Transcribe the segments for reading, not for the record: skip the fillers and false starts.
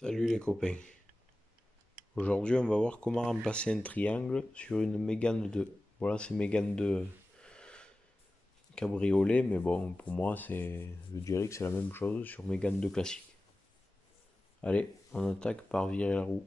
Salut les copains. Aujourd'hui, on va voir comment remplacer un triangle sur une Mégane 2. Voilà, c'est Mégane 2 cabriolet, mais bon, pour moi, je dirais que c'est la même chose sur Mégane 2 classique. Allez, on attaque par virer la roue.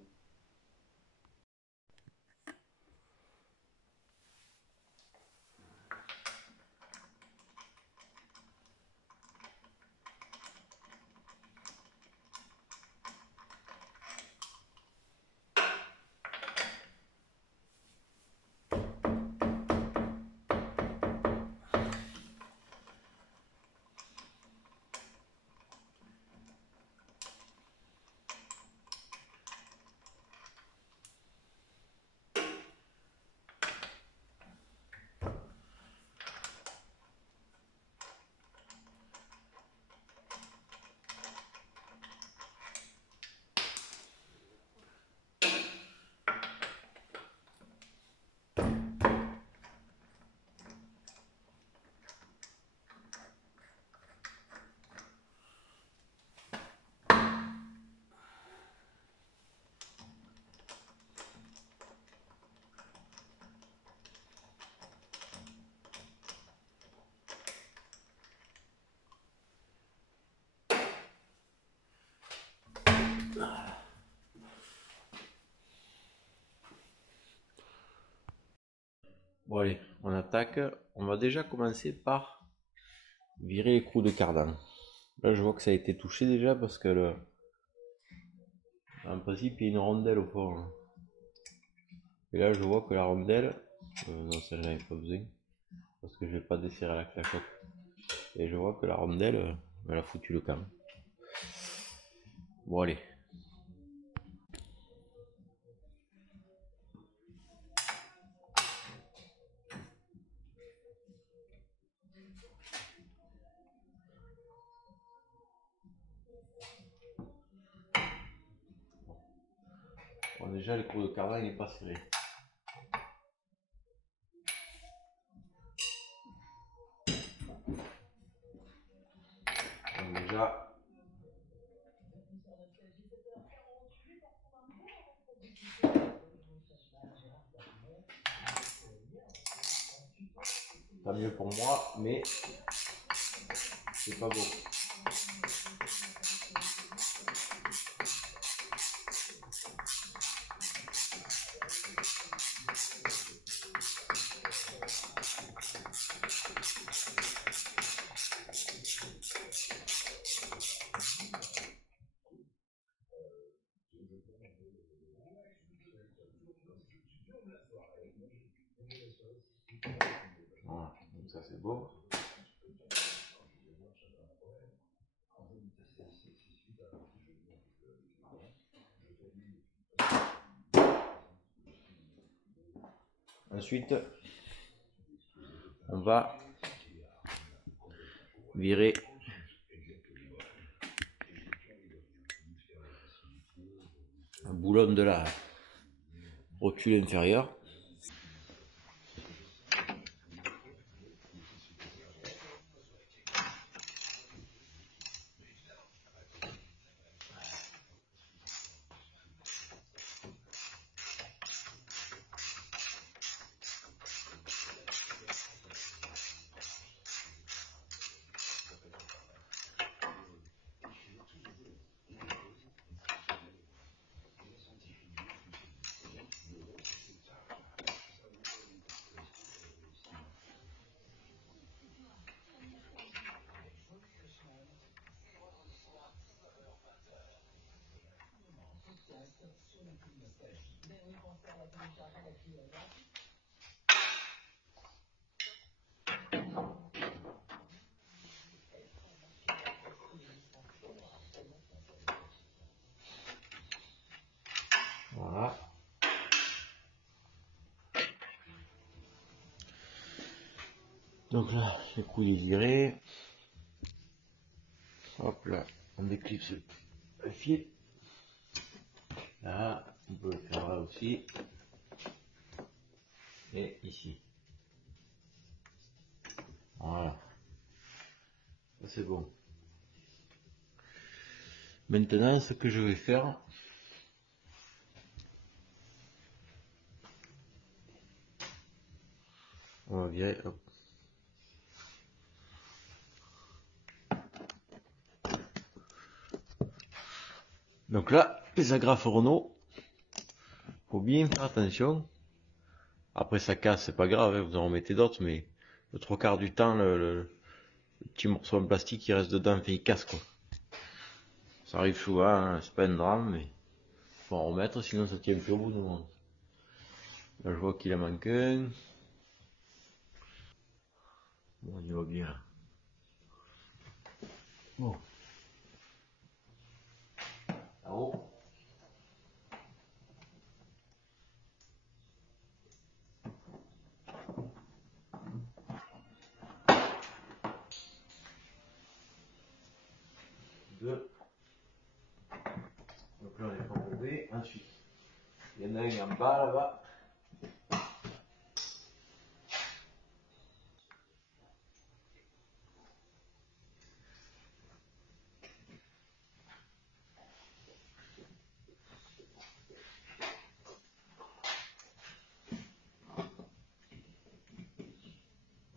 Bon allez, on attaque. On va déjà commencer par virer les trous de cardan. Là, je vois que ça a été touché déjà parce que en principe, il y a une rondelle au fond, hein. Et là, je vois que la rondelle, non, ça j'en avais pas besoin parce que je vais pas desserrer la claquette. Et je vois que la rondelle, elle a foutu le camp. Bon allez. Bon, déjà le trou de cardan il n'est pas serré. Donc déjà, pas mieux pour moi, mais c'est pas beau. Voilà, donc ça c'est beau. Ensuite, on va virer un boulon de la rotule inférieure. Voilà. Donc là, le coup est viré. Hop là, on déclipse le fil. Là, on peut le faire là aussi. Et ici. Voilà. Ça c'est bon. Maintenant, ce que je vais faire, on va virer, hop. Donc là, les agrafes Renault, faut bien faire attention. Après ça casse, c'est pas grave, hein, vous en remettez d'autres, mais le trois quarts du temps, le petit morceau en plastique qui reste dedans, fait il casse quoi. Ça arrive souvent, hein, c'est pas un drame, mais faut en remettre, sinon ça tient plus au bout du monde. Là je vois qu'il en manque un. Bon, on y va bien là. Bon. Là-haut. Deux. Donc là on est pas tombé. Ensuite, il y en a un en bas là-bas.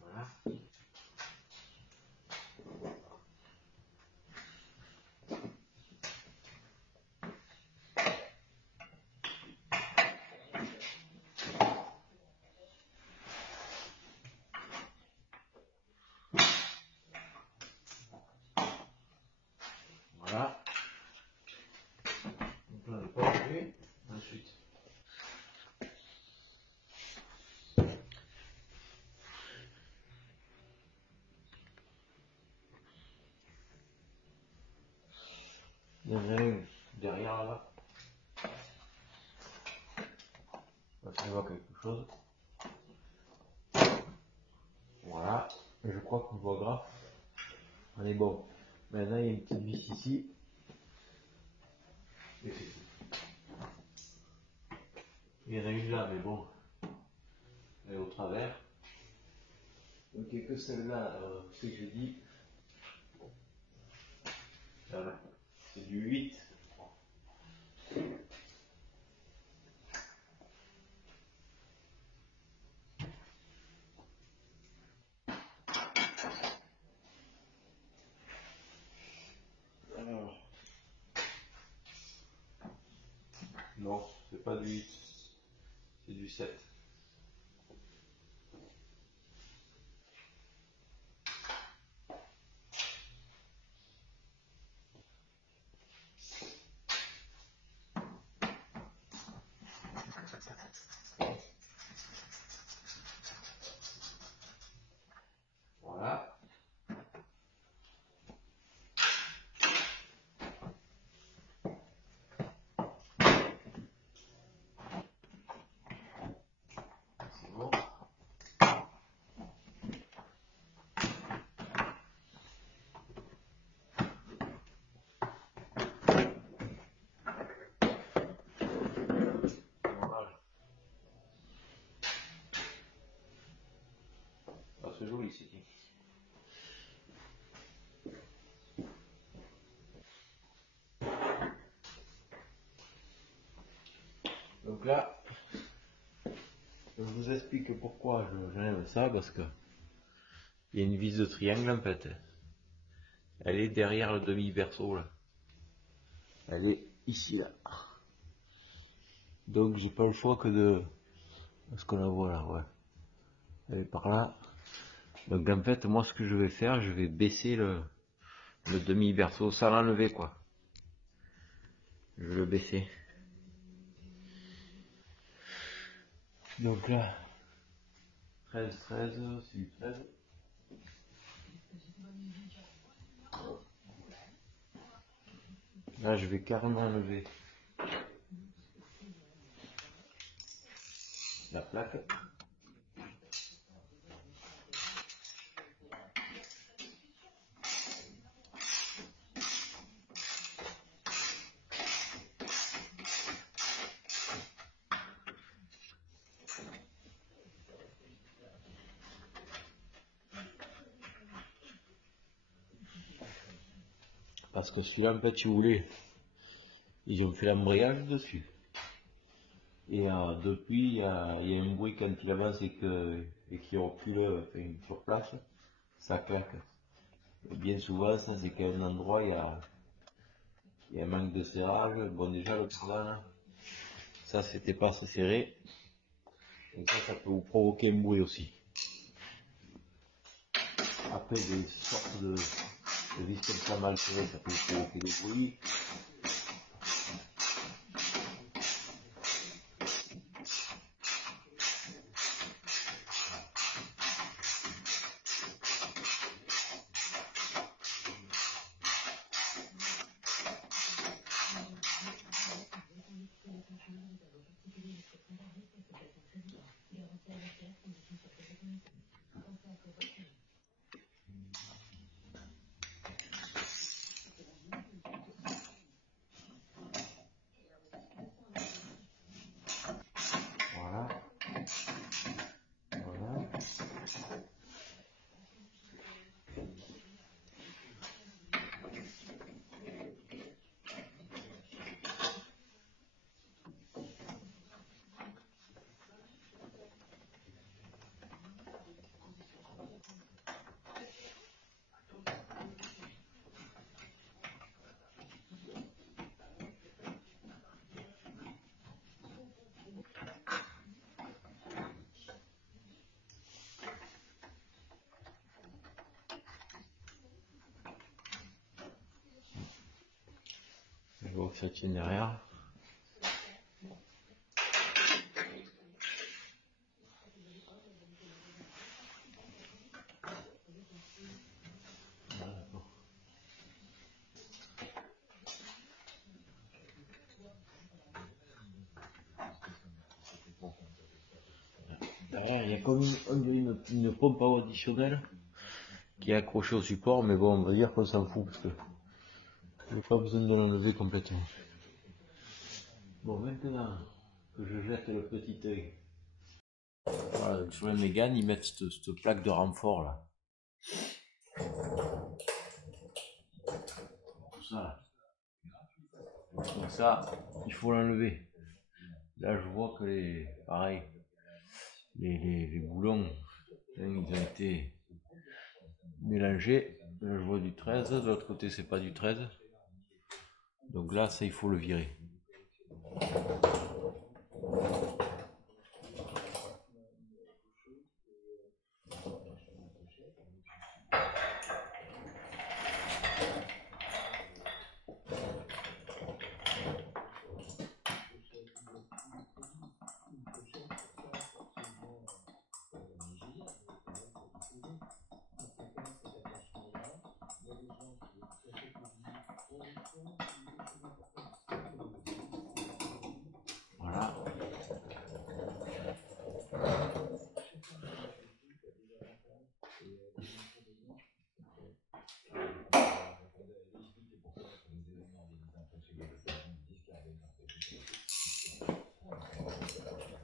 Voilà. Voilà. Donc là on est pas tombé. Ensuite. Il y en a un derrière là-bas. Là, je vois quelque chose. Voilà. Et je crois qu'on voit grave. On est bon. Maintenant il y a une petite vis ici. Et c'est tout. Il y en a une là, mais bon. Elle est au travers. Donc il n'y a que celle-là, ce que j'ai dit. Voilà. C'est du 8. Alors, non, c'est pas du 8. C'est du 7. Voilà. C'est bon. Voilà. Ah, c'est joli, c'est dit. Donc là, je vous explique pourquoi j'enlève ça, parce que il y a une vis de triangle en fait. Elle est derrière le demi-berceau là. Elle est ici là. Donc j'ai pas le choix que de... Est-ce qu'on la voit là? Ouais. Elle est par là. Donc en fait, moi ce que je vais faire, je vais baisser le demi-berceau sans l'enlever quoi. Je vais le baisser. Donc là, 13, 13, c'est du 13. Là, je vais carrément enlever la plaque. Parce que celui-là, en fait, si vous voulez, ils ont fait l'embrayage dessus. Et depuis, il y a un bruit quand il avance et qu'il recule sur place, ça claque. Et bien souvent, ça c'est qu'à un endroit, il y a un manque de serrage. Bon, déjà, le là, ça c'était pas assez serré. Et ça peut vous provoquer un bruit aussi. Après, des sortes de vis comme ça mal serrées, ça peut vous provoquer des bruits. Voilà. Voilà. Je vois que ça tient derrière. Derrière, il y a comme une pompe à eau additionnelle qui est accrochée au support, mais bon, on va dire qu'on s'en fout parce que il n'y a pas besoin de l'enlever complètement. Bon, maintenant que je jette le petit œil, voilà, donc sur les Mégane, ils mettent cette plaque de renfort là. Tout ça là. Donc ça, il faut l'enlever. Là, je vois que pareil, les boulons, hein, ils ont été mélangés. Là, je vois du 13, de l'autre côté, c'est pas du 13. Donc là, ça, il faut le virer. Voilà.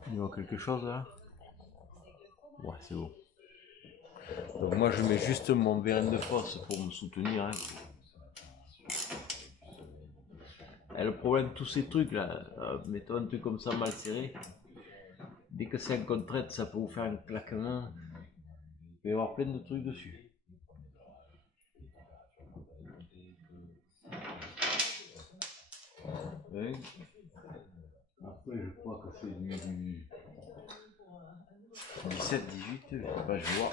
Il voit quelque chose là? Ouais, c'est bon. Donc moi, je mets juste mon vérin de force pour me soutenir. Hein. Et le problème, tous ces trucs là, mettons un truc comme ça mal serré, dès que c'est un contre-traite, ça peut vous faire un claquement. Il peut y avoir plein de trucs dessus. Hein? Après, je crois que c'est du 17, 18, je sais pas, je vois.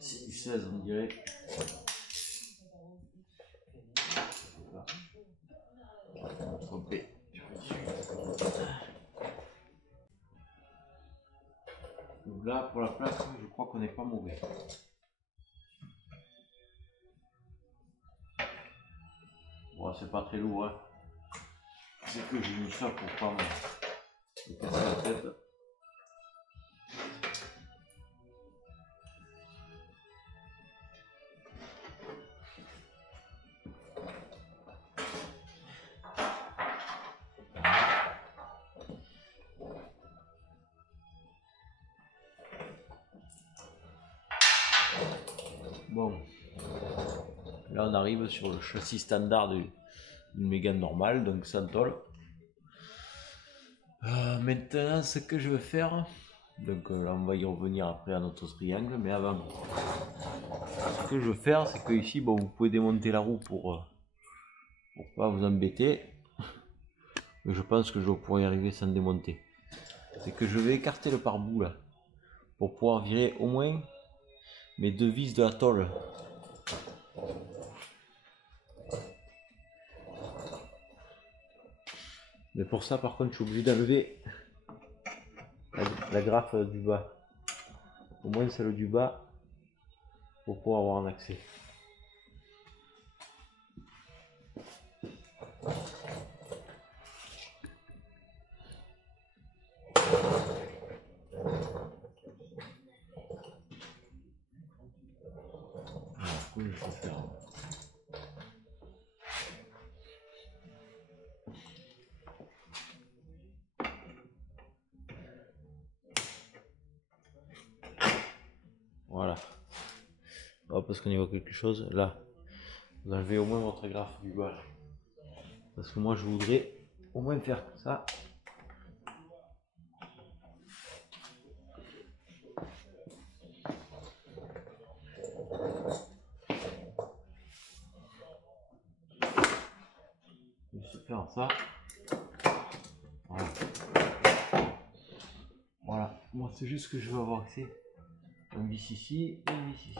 C'est du 16, on dirait. Trompé. Donc là, pour la place, je crois qu'on n'est pas mauvais. Bon, c'est pas très lourd, hein. C'est que j'ai mis ça pour pas me casser la tête. Bon, là on arrive sur le châssis standard d'une Mégane normale, donc sans tôle. Maintenant, ce que je vais faire, donc là on va y revenir après à notre triangle, mais avant, ce que je vais faire, c'est que ici, bon, vous pouvez démonter la roue pour pas vous embêter, mais je pense que je vais pouvoir y arriver sans démonter. C'est que je vais écarter le pare-boue là, pour pouvoir virer au moins mes deux vis de la tôle. Mais pour ça, par contre, je suis obligé d'enlever la graffe du bas. Au moins celle du bas, pour pouvoir avoir un accès. Alors, comment je peux faire ? Voilà. Hop, parce qu'on y voit quelque chose. Là, vous enlevez au moins votre graffe du bas. Parce que moi, je voudrais au moins faire ça. Juste faire ça. Voilà. Voilà. Moi, c'est juste que je veux avoir accès. Un vis ici, un vis ici.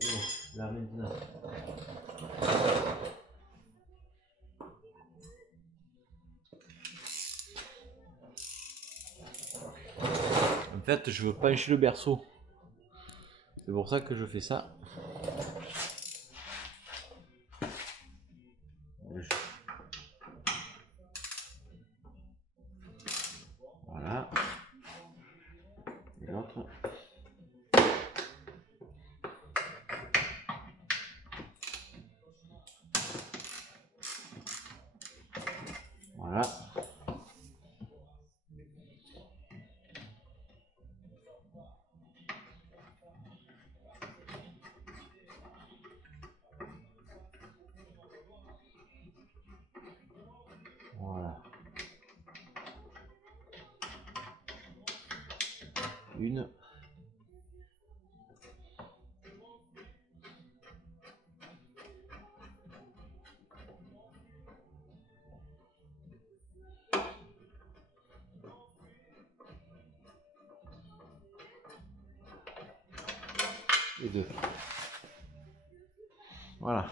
Et bon, là maintenant. En fait, je veux pencher le berceau. C'est pour ça que je fais ça. Voilà. Et l'autre. Voilà. Voilà. Une. Et deux. Voilà.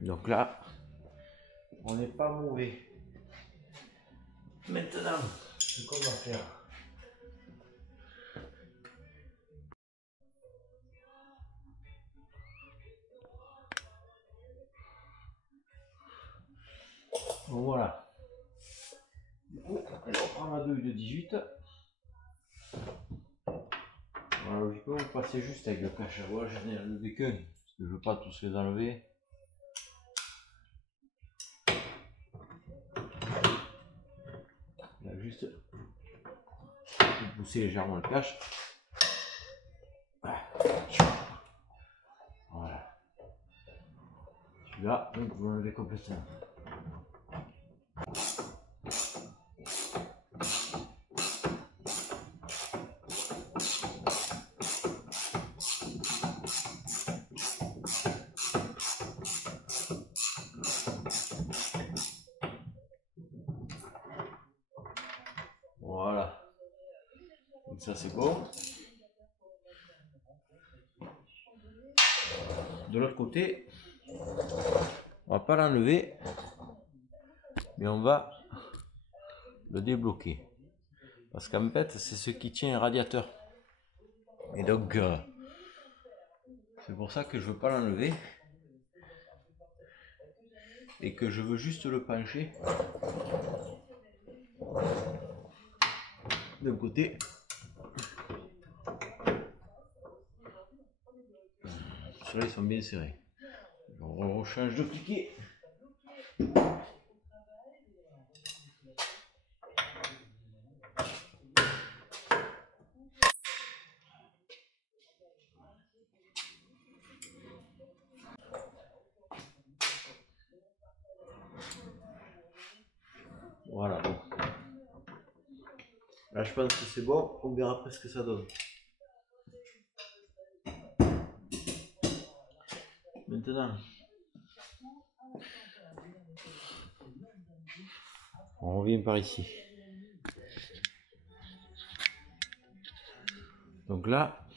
Donc là, on n'est pas mauvais. Maintenant, ce qu'on va faire. Bon, voilà. Du coup, on reprend la douille de 18. Voilà, logiquement, vous passez juste avec le cache à voile. J'en ai enlevé qu'un, parce que je veux pas tous les enlever. Là, juste, vous poussez légèrement le cache. Voilà. Celui-là, vous l'enlevez complètement. Voilà. Donc ça c'est bon. De l'autre côté, on va pas l'enlever, mais on va le débloquer. Parce qu'en fait, c'est ce qui tient un radiateur. Et donc, c'est pour ça que je veux pas l'enlever. Et que je veux juste le pencher d'un côté. Ceux-là, ils sont bien serrés. On change de cliquet. Là, je pense que c'est bon, on verra après ce que ça donne. Maintenant, on revient par ici. Donc là,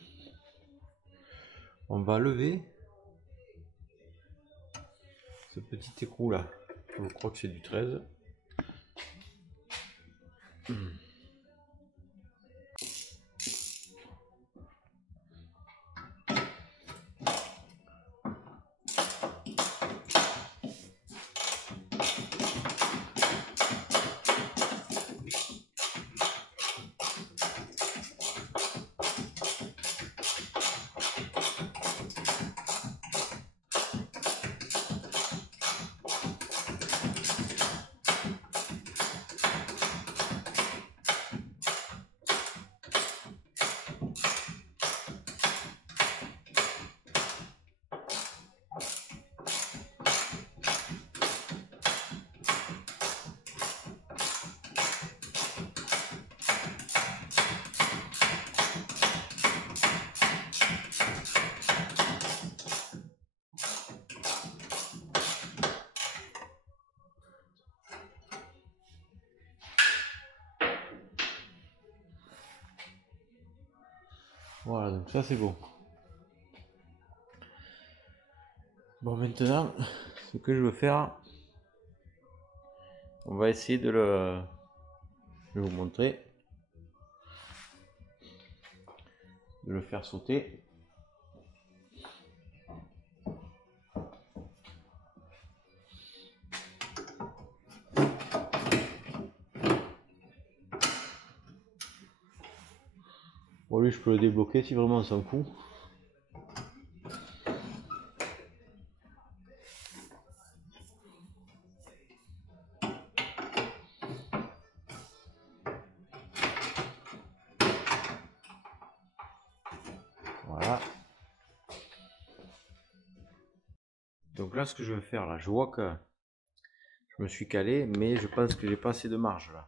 on va lever ce petit écrou là. Je crois que c'est du 13. Voilà, donc ça c'est bon. Bon, maintenant, ce que je veux faire, on va essayer de le... Je vais vous montrer. De le faire sauter. Bon, lui, je peux le débloquer si vraiment on s'en fout. Voilà. Donc là, ce que je vais faire, là, je vois que je me suis calé, mais je pense que j'ai pas assez de marge là.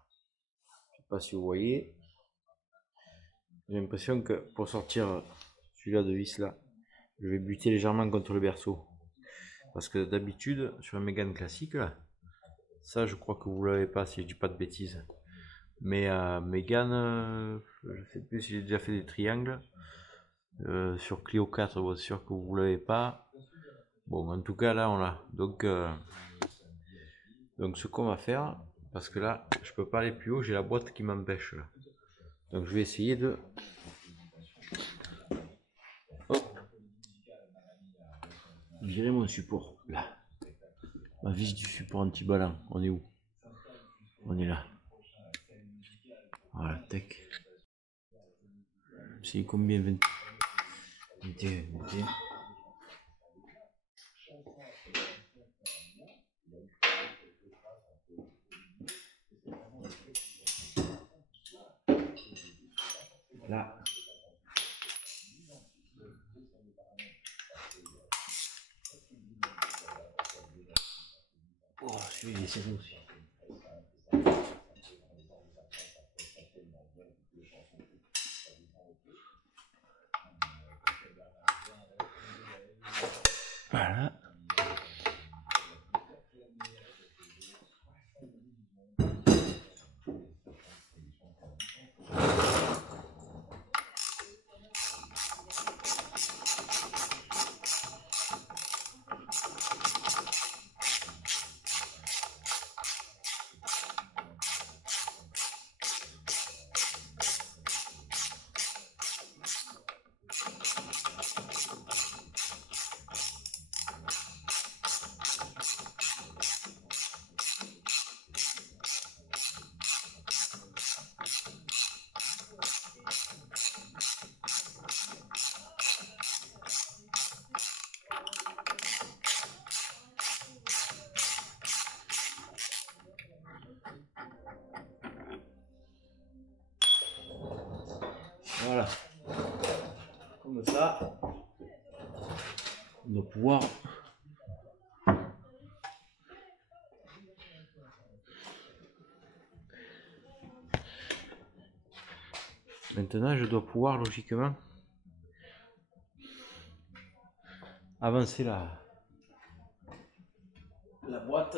Je sais pas si vous voyez. J'ai l'impression que pour sortir celui-là de vis là, je vais buter légèrement contre le berceau. Parce que d'habitude, sur un Mégane classique là, ça je crois que vous l'avez pas si je dis pas de bêtises. Mais Mégane, je sais plus si j'ai déjà fait des triangles. Sur Clio 4, bon, c'est sûr que vous l'avez pas. Bon, en tout cas là on l'a. Donc ce qu'on va faire, parce que là je peux pas aller plus haut, j'ai la boîte qui m'empêche là. Donc je vais essayer de... Hop, virer mon support là. Ma vis du support anti-ballant, on est où? On est là. Voilà, tac. C'est combien? 21, 21. Là. Oh, celui-là il est serré aussi. Voilà. Voilà. Comme ça, on va pouvoir Maintenant, je dois pouvoir logiquement avancer la boîte.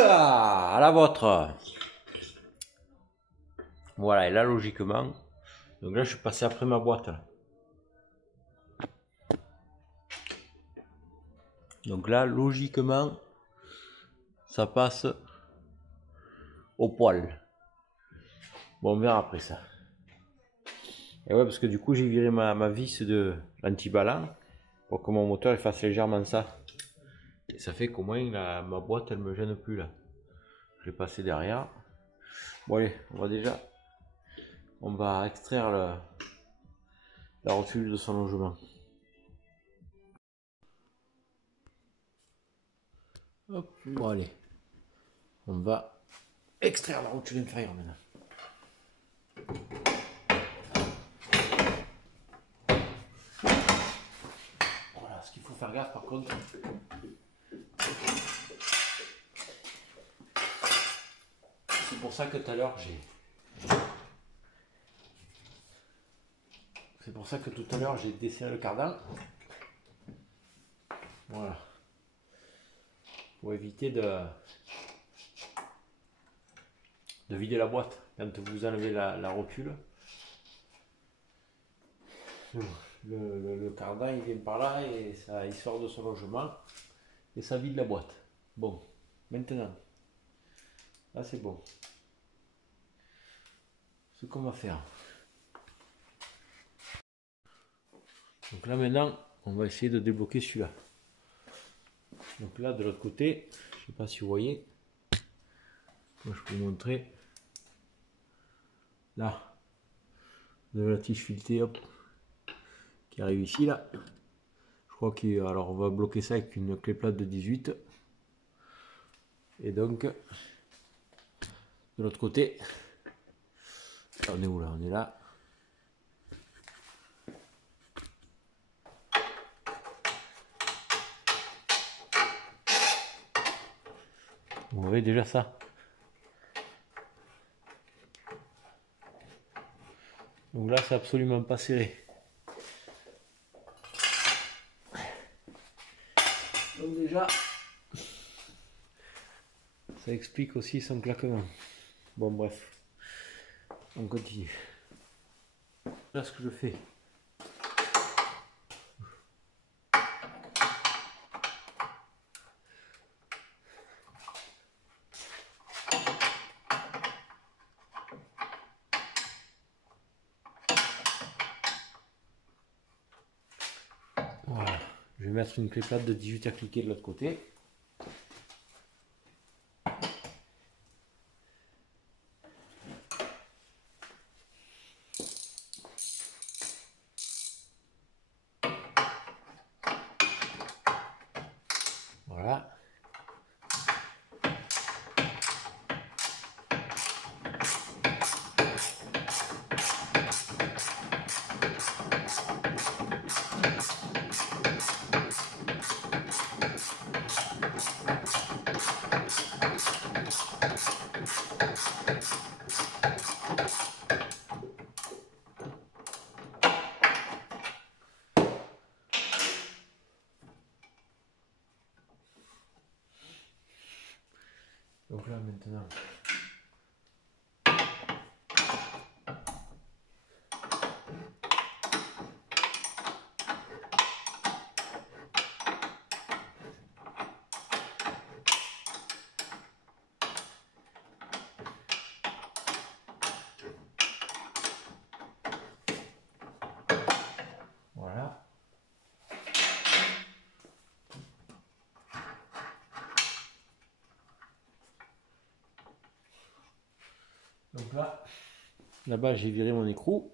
À la vôtre. Voilà, et là logiquement, donc là je suis passé après ma boîte là. Donc là logiquement ça passe au poil. Bon, on verra après ça. Et ouais, parce que du coup j'ai viré ma vis de l'antiballant pour que mon moteur il fasse légèrement ça. Et ça fait qu'au moins ma boîte elle me gêne plus là. Je vais passer derrière. Bon allez, on va extraire la rotule de son logement. Hop, bon allez. On va extraire la rotule inférieure maintenant. Voilà, ce qu'il faut faire gaffe par contre. C'est pour ça que tout à l'heure j'ai desserré le cardan. Voilà. Pour éviter de vider la boîte quand vous enlevez la rotule. Le cardan il vient par là et ça, il sort de son logement et ça vide la boîte. Bon, maintenant, là c'est bon. Ce qu'on va faire. Donc là maintenant, on va essayer de débloquer celui-là. Donc là de l'autre côté, je sais pas si vous voyez, moi je peux vous montrer. Là, de la tige filetée, hop, qui arrive ici là. Je crois alors on va bloquer ça avec une clé plate de 18. Et donc de l'autre côté, on est où là? On est là. Vous voyez déjà ça. Donc là c'est absolument pas serré. Donc déjà ça explique aussi son claquement. Bon bref, on continue. Là ce que je fais, voilà, je vais mettre une clé plate de 18 à cliquer de l'autre côté. Voilà. Donc là maintenant, voilà. Donc là-bas j'ai viré mon écrou.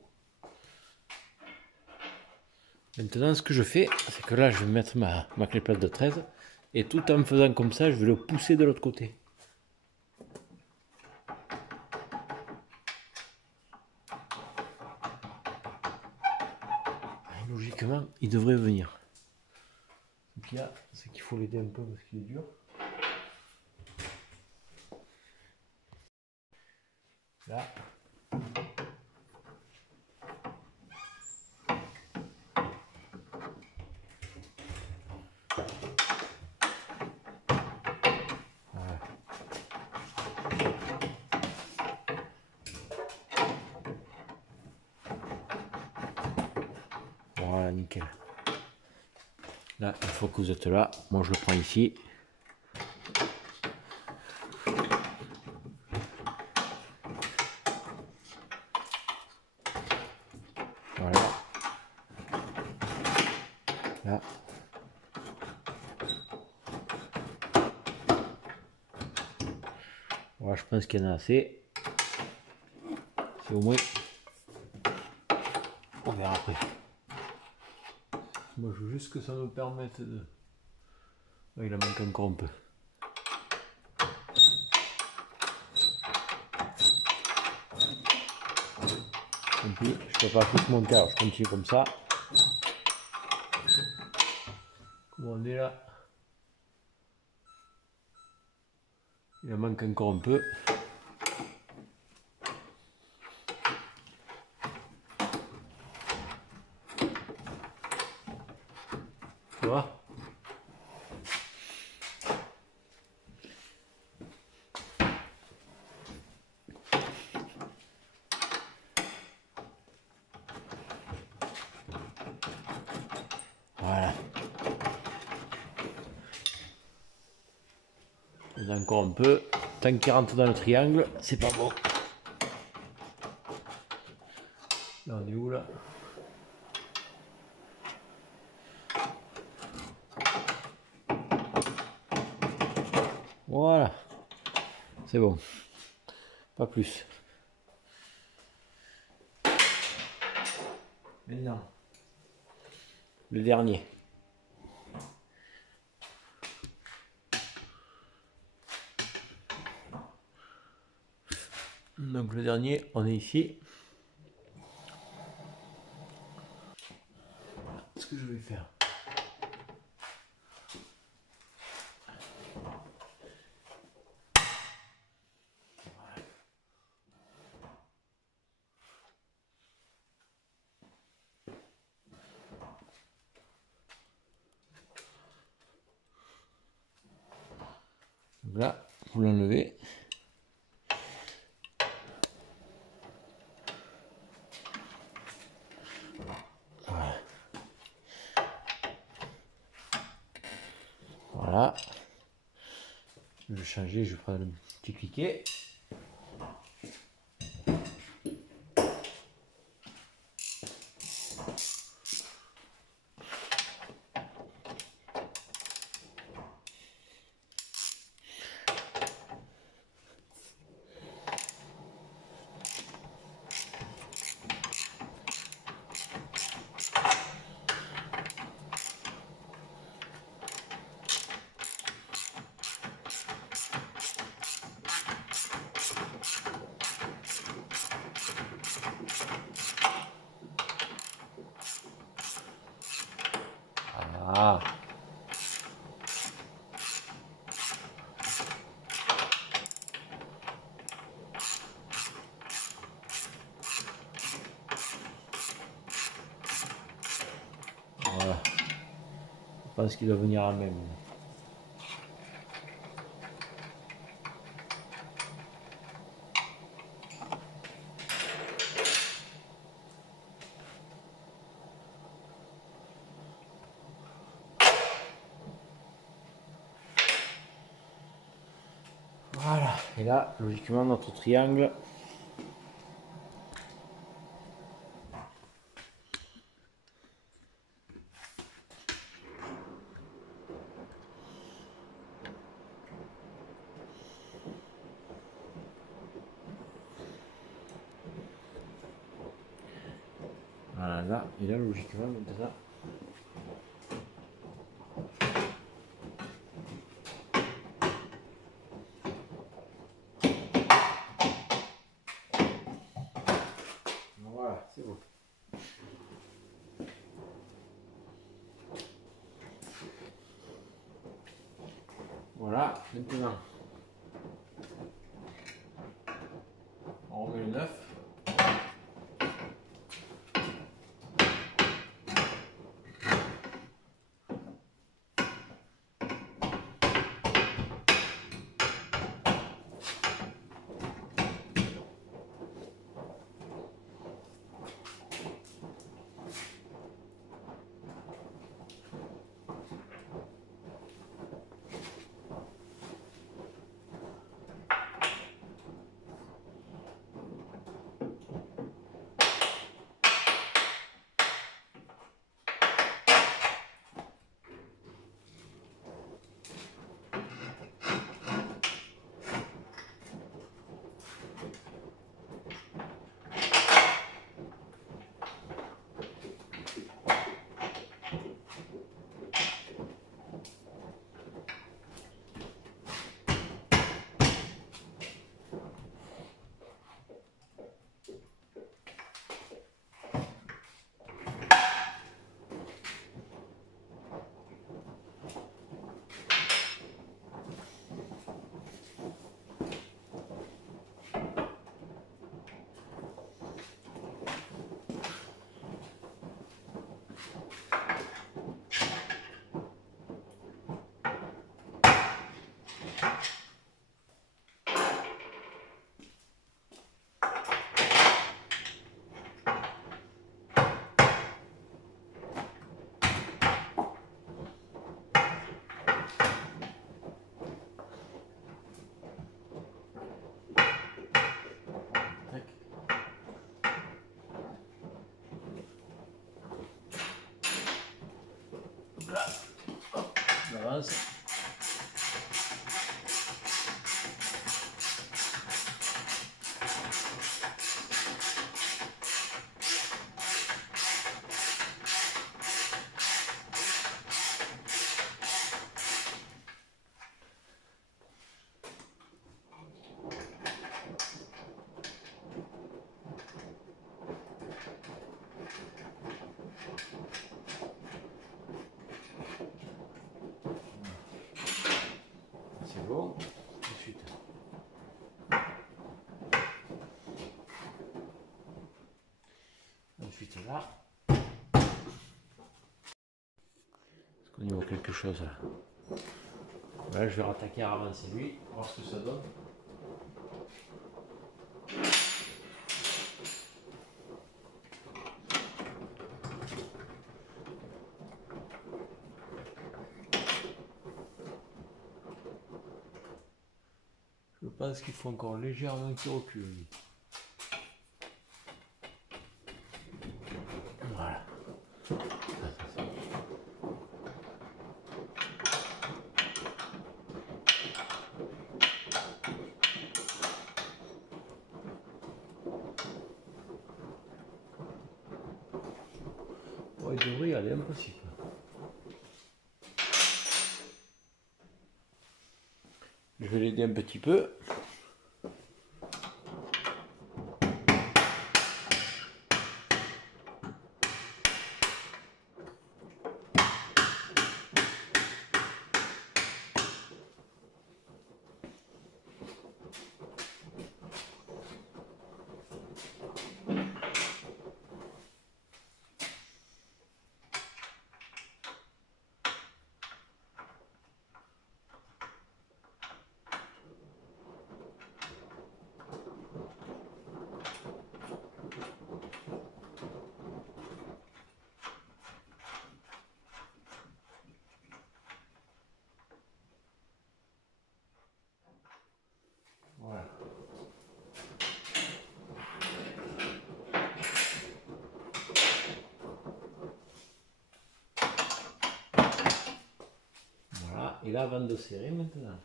Maintenant ce que je fais, c'est que là je vais mettre ma clé plate de 13 et tout en faisant comme ça, je vais le pousser de l'autre côté. Et logiquement, il devrait venir. Ce qu'il y a, c'est qu'il faut l'aider un peu parce qu'il est dur. Là. Voilà. Voilà, nickel. Là, une fois que vous êtes là, moi je le prends ici. Voilà. Là. Voilà, je pense qu'il y en a assez. C'est au moins. On verra après. Moi je veux juste que ça me permette de. Il en manque encore un peu. Et puis je peux pas tout monter, alors je continue comme ça. Comme on est là. Il en manque encore un peu. Tu vois ? Voilà. Il y en a encore un peu. Tant qu'il rentre dans le triangle, c'est pas bon. Là on est où là ? Voilà. C'est bon. Pas plus. Maintenant, le dernier. Donc le dernier, on est ici. Ce que je vais faire. Donc là, vous l'enlevez. Voilà. Voilà. Je vais changer, je vais prendre le petit cliquet. Ah. Voilà. Je pense qu'il doit venir à même. Et là, logiquement, notre triangle. Voilà, là, et là, logiquement, maintenant. Voilà, c'est bon. Voilà, maintenant, on remet le neuf. Avance. C'est bon. Ensuite. Ensuite là. Est-ce qu'on y voit quelque chose là? Voilà, je vais rattaquer à avancer lui, voir ce que ça donne. Je pense qu'il faut encore légèrement qu'il recule lui. Voilà. Oh, il devrait y aller impossible. Je vais l'aider un petit peu. Et là, avant de serrer maintenant,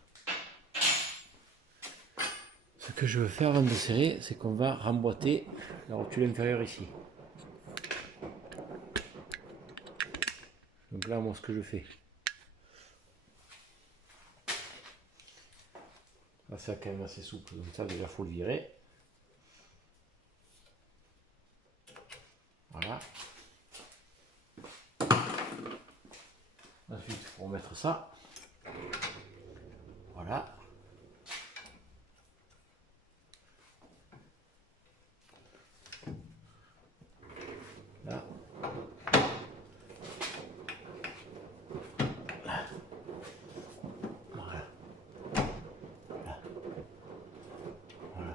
ce que je veux faire avant de serrer, c'est qu'on va remboîter la rotule inférieure ici. Donc là, moi, ce que je fais, là, c'est quand même assez souple, donc ça, déjà, il faut le virer. Voilà. Ensuite, il faut remettre ça. Voilà. Là. Voilà. Là. Voilà.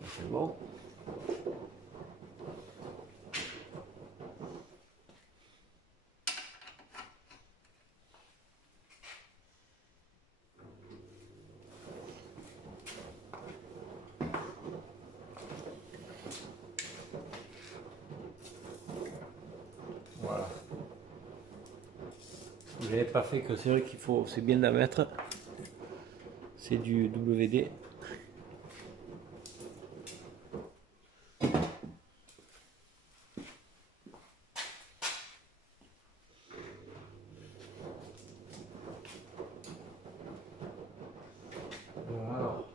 Ça, c'est bon. Voilà. Je n'avais pas fait que c'est vrai qu'il faut, c'est bien d'en mettre. C'est du WD. Alors,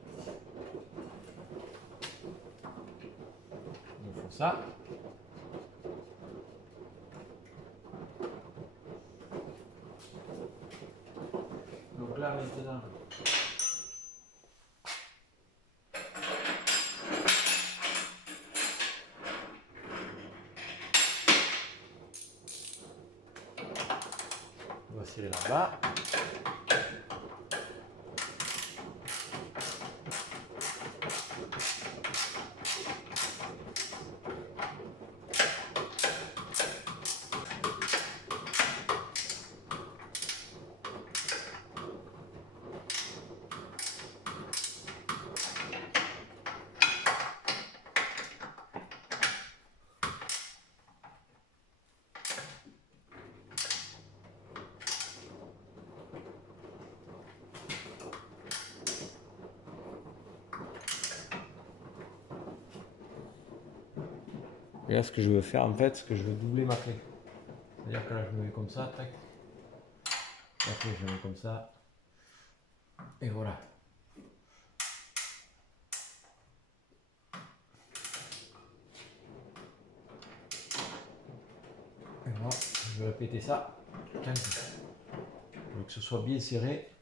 on fait ça. Donc là maintenant, on va serrer là-bas. Et là, ce que je veux faire en fait, c'est que je veux doubler ma clé. C'est-à-dire que là, je me mets comme ça, tac. Après, je mets comme ça. Et voilà. Et voilà, je vais répéter ça. Je veux que ce soit bien serré.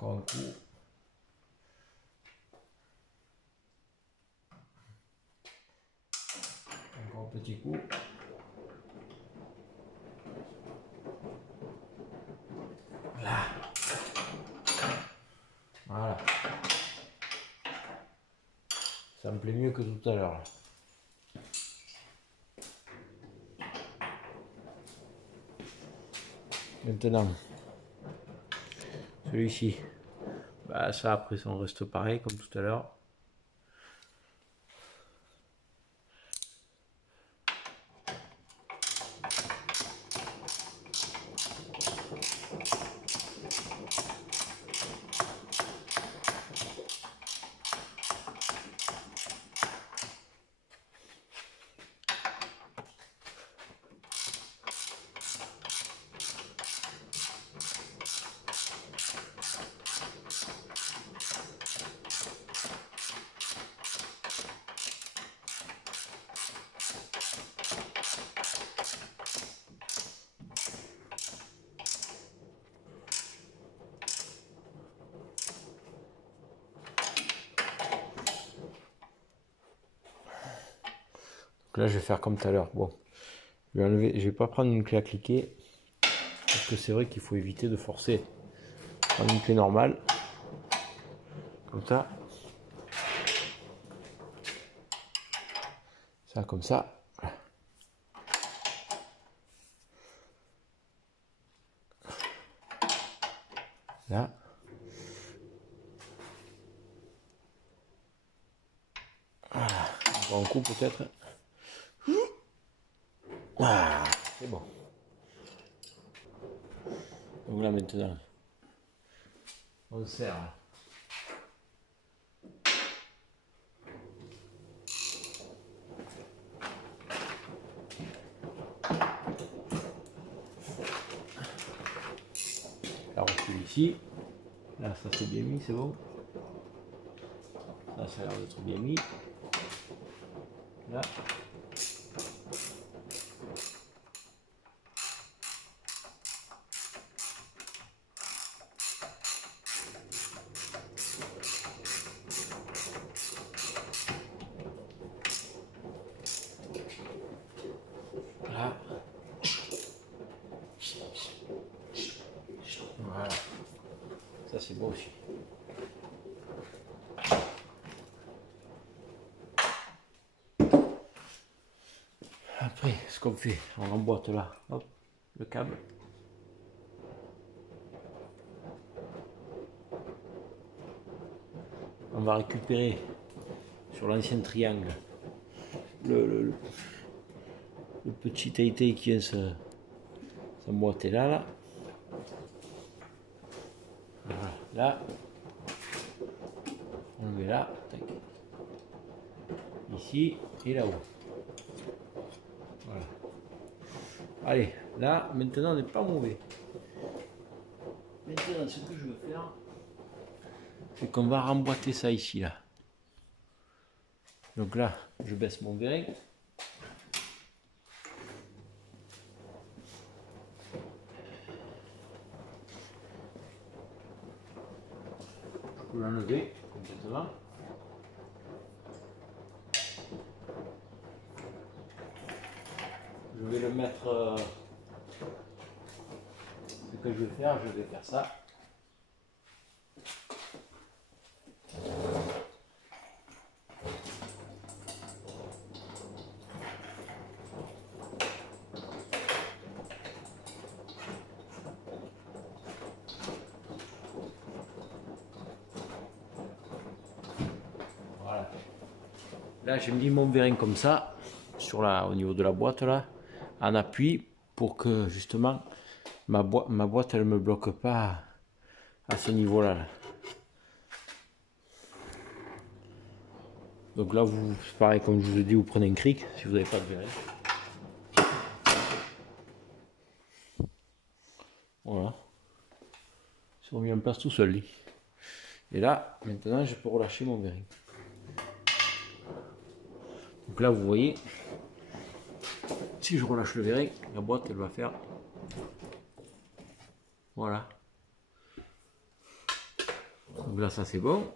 Encore un coup. Encore un petit coup. Là. Voilà. Ça me plaît mieux que tout à l'heure. Maintenant, celui-ci, bah ça après ça on reste pareil comme tout à l'heure. Donc là je vais faire comme tout à l'heure. Bon, je vais enlever, je vais pas prendre une clé à cliquer parce que c'est vrai qu'il faut éviter de forcer. Prendre une clé normale comme ça. Ça comme ça. Là. Voilà. Encore un coup peut-être. Voilà, c'est bon. Donc là maintenant, on serre. La rotule ici. Là ça c'est bien mis, c'est bon. Là ça a l'air d'être bien mis. Là. Là. Voilà. Ça c'est bon aussi. Après, ce qu'on fait, on emboîte là, hop, le câble. On va récupérer sur l'ancien triangle le petit taïté qui vient s'emboîter là. Voilà, là. On le met là, tac. Ici et là-haut. Voilà. Allez, là, maintenant on n'est pas mauvais. Maintenant, ce que je veux faire, c'est qu'on va remboîter ça ici, là. Donc là, je baisse mon vérin. Je peux l'enlever complètement. Je vais le mettre. Ce que je vais faire ça. Voilà. Là, j'ai mis mon vérin comme ça, au niveau de la boîte là, en appui, pour que justement ma boîte elle me bloque pas à ce niveau là. Donc là, vous, pareil, comme je vous ai dit, vous prenez un cric si vous n'avez pas de vérin. Voilà. Ils sont mis en place tout seul. Et là, maintenant, je peux relâcher mon vérin. Donc là, vous voyez, si je relâche le vérin, la boîte, elle va faire. Voilà. Donc là, ça c'est bon.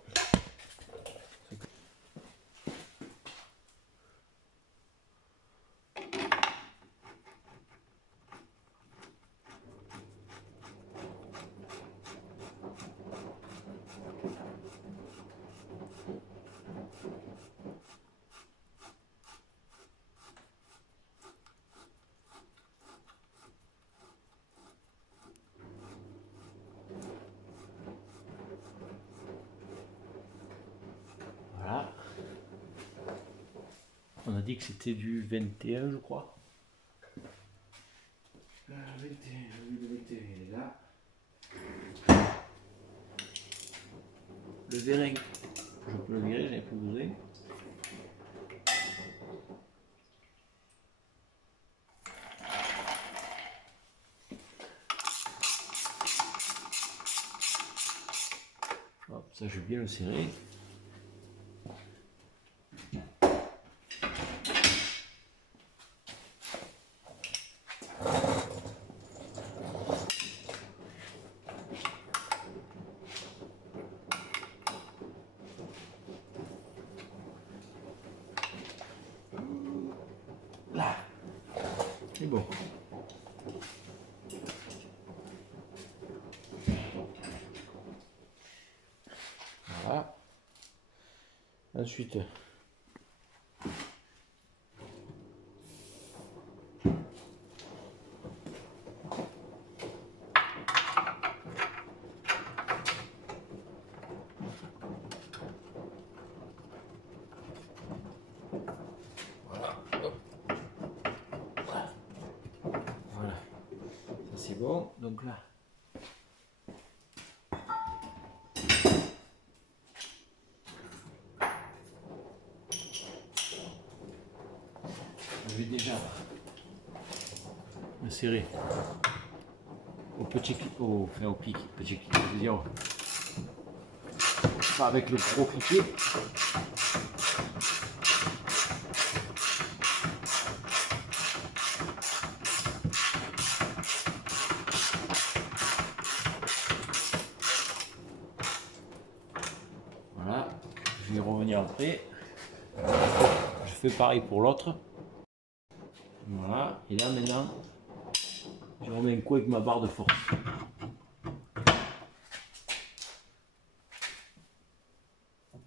Voilà. On a dit que c'était du 21, je crois. Le 21 est là. Le vérin, je peux le virer, j'avais plus besoin. Hop, ça je vais bien le serrer. Là, c'est bon. Voilà. Ensuite, c'est bon. Donc là, je vais déjà insérer au petit clic, enfin au clic, petit clic, je veux dire, pas avec le gros cliquet. Voilà, je vais y revenir après. Je fais pareil pour l'autre. Voilà, et là maintenant, je remets un coup avec ma barre de force.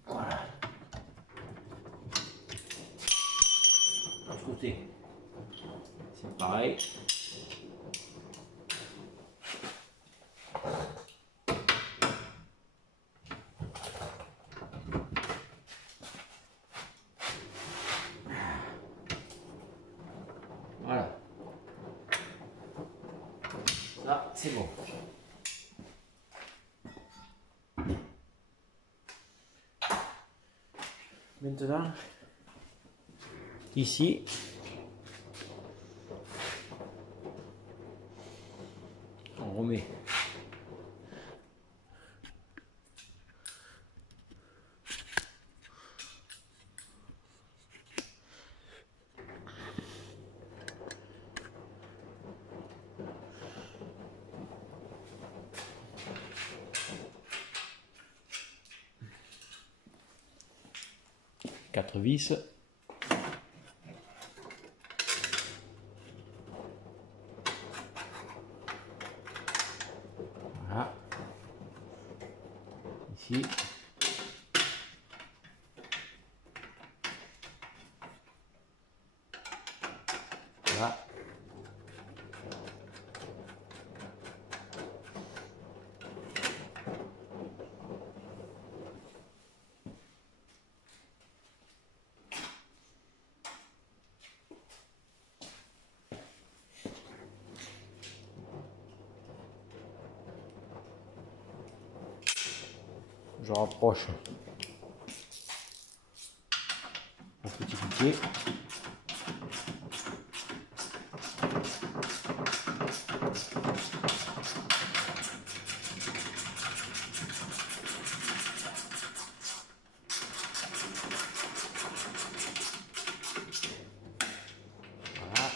Voilà. L'autre côté, c'est pareil. Voilà. Ça, c'est bon. Maintenant, ici, on remet quatre vis. Voilà. Ici. Voilà. Je rapproche mon petit piquet. Voilà.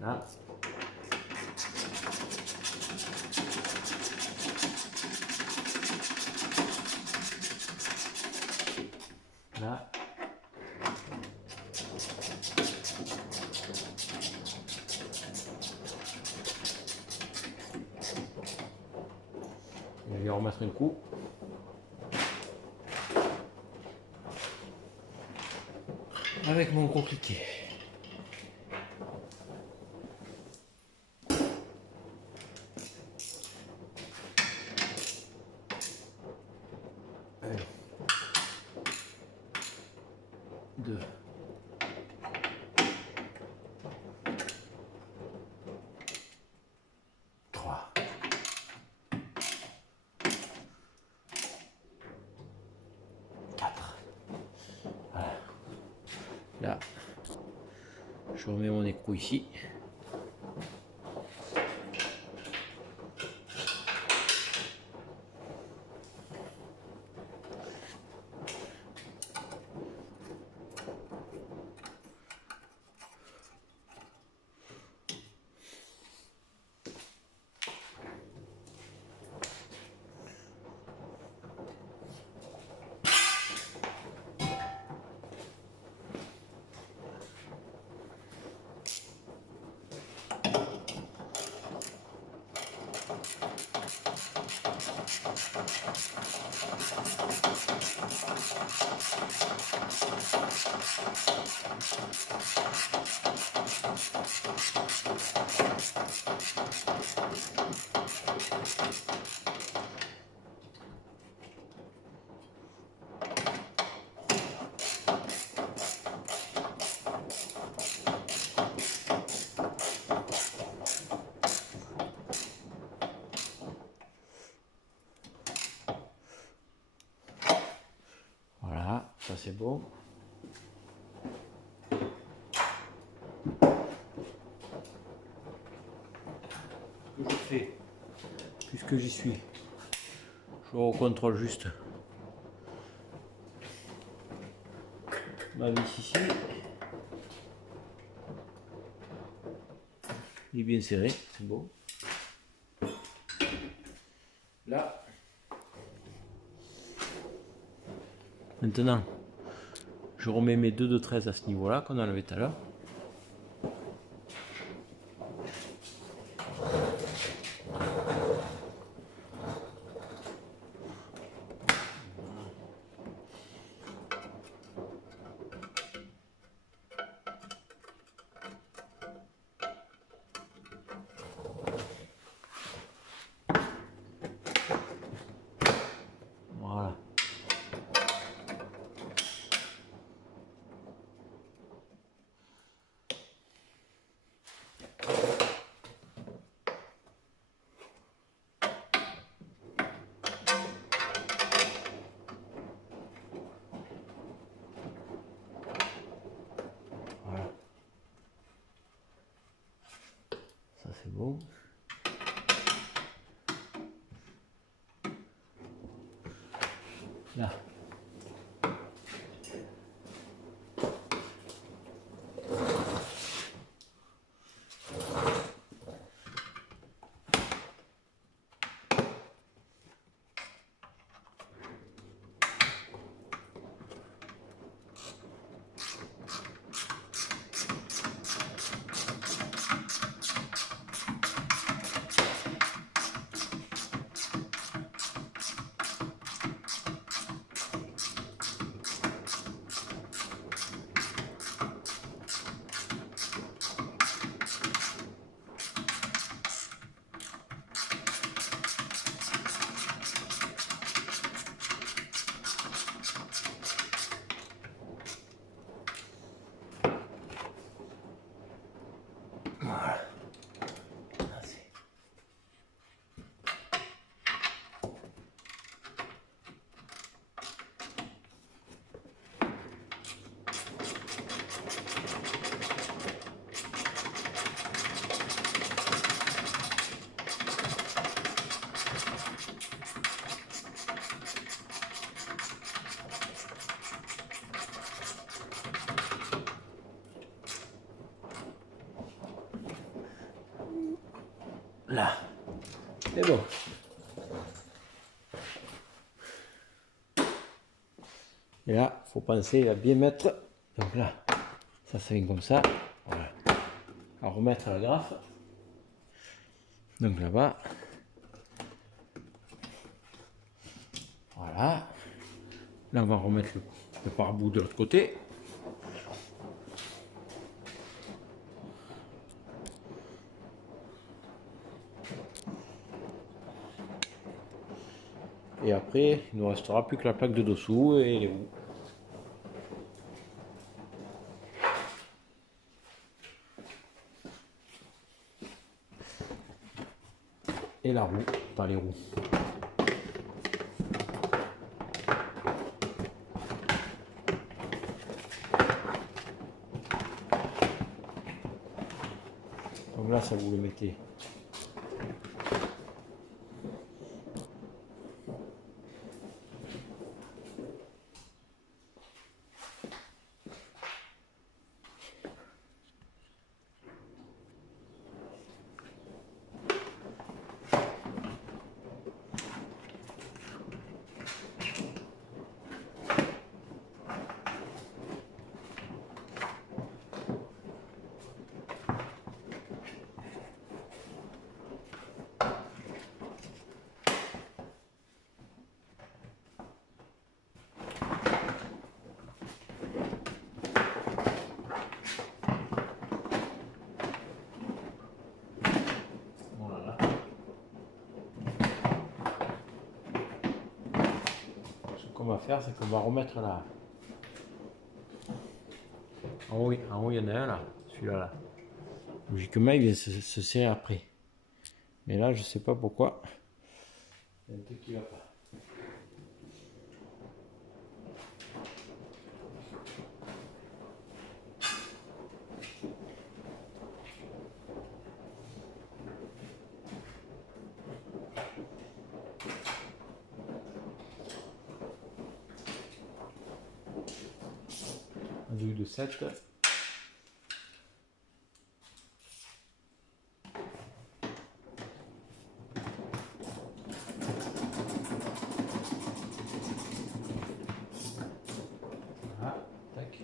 Là. Là. Je vais remettre un coup. Avec mon gros cliquet. Un, deux, trois, quatre. Voilà. Là, je remets mon écrou ici. Ça c'est bon. Ce que je fais, puisque j'y suis, je recontrôle juste ma vis ici. Il est bien serré, c'est bon. Là, maintenant, je remets mes 2 de 13 à ce niveau-là qu'on a enlevé tout à l'heure. Voilà. Voilà. Ça c'est bon. Là. Voilà. Là, c'est bon. Et là, il faut penser à bien mettre. Donc là, ça vient comme ça. Voilà. À remettre la graffe. Donc là-bas. Voilà. Là, on va remettre le pare-bout de l'autre côté. Et après, il ne nous restera plus que la plaque de dessous et les roues. Et la roue, pas les roues. Donc là, ça vous le mettez. Voilà. Ce qu'on va faire, c'est qu'on va remettre là. En haut, il y en a un là, celui-là là. Logiquement, il vient se serrer après. Mais là, je sais pas pourquoi. Il y a un truc qui va pas. douille de 7. Voilà, tac.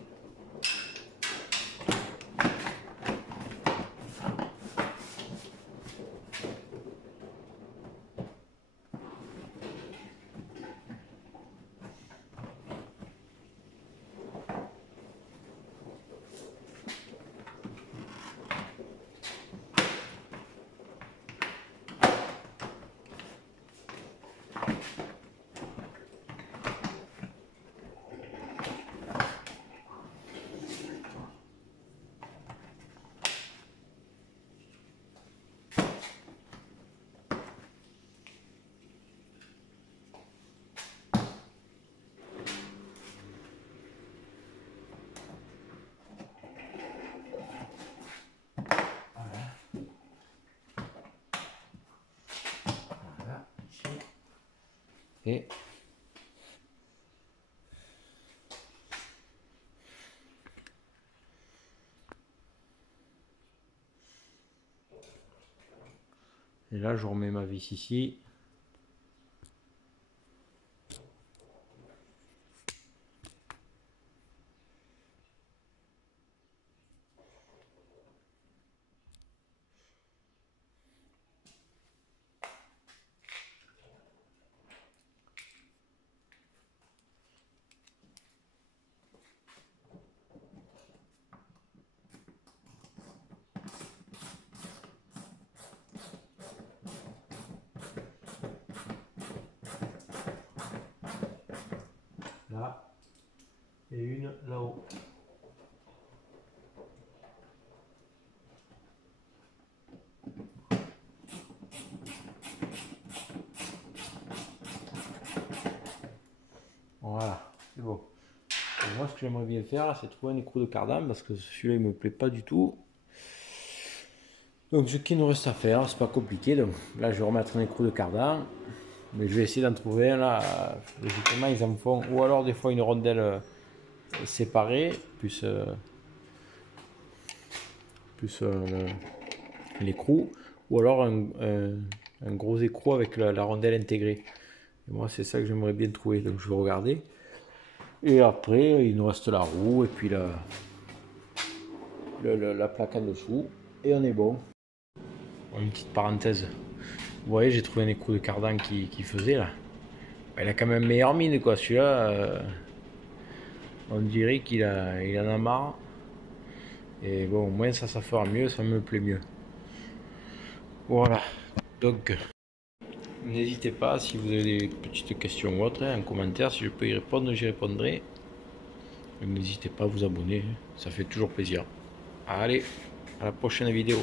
Et là, je remets ma vis ici. Là. Et une là-haut. Voilà, c'est bon. Et moi, ce que j'aimerais bien faire, c'est trouver un écrou de cardan parce que celui-là, il me plaît pas du tout. Donc, ce qu'il nous reste à faire, c'est pas compliqué. Donc, là, je vais remettre un écrou de cardan, mais je vais essayer d'en trouver un là. Logiquement, ils en font, ou alors des fois une rondelle séparée, plus l'écrou, ou alors un gros écrou avec la rondelle intégrée. Et moi, c'est ça que j'aimerais bien trouver. Donc, je vais regarder. Et après, il nous reste la roue et puis la plaque en dessous. Et on est bon. Une petite parenthèse. Vous voyez, j'ai trouvé un écrou de cardan qui faisait là. Il a quand même meilleure mine quoi. Celui-là, on dirait qu'il en a marre. Et bon, au moins ça fera mieux, ça me plaît mieux. Voilà. Donc, n'hésitez pas si vous avez des petites questions ou autres, en commentaire. Si je peux y répondre, j'y répondrai. N'hésitez pas à vous abonner, ça fait toujours plaisir. Allez, à la prochaine vidéo.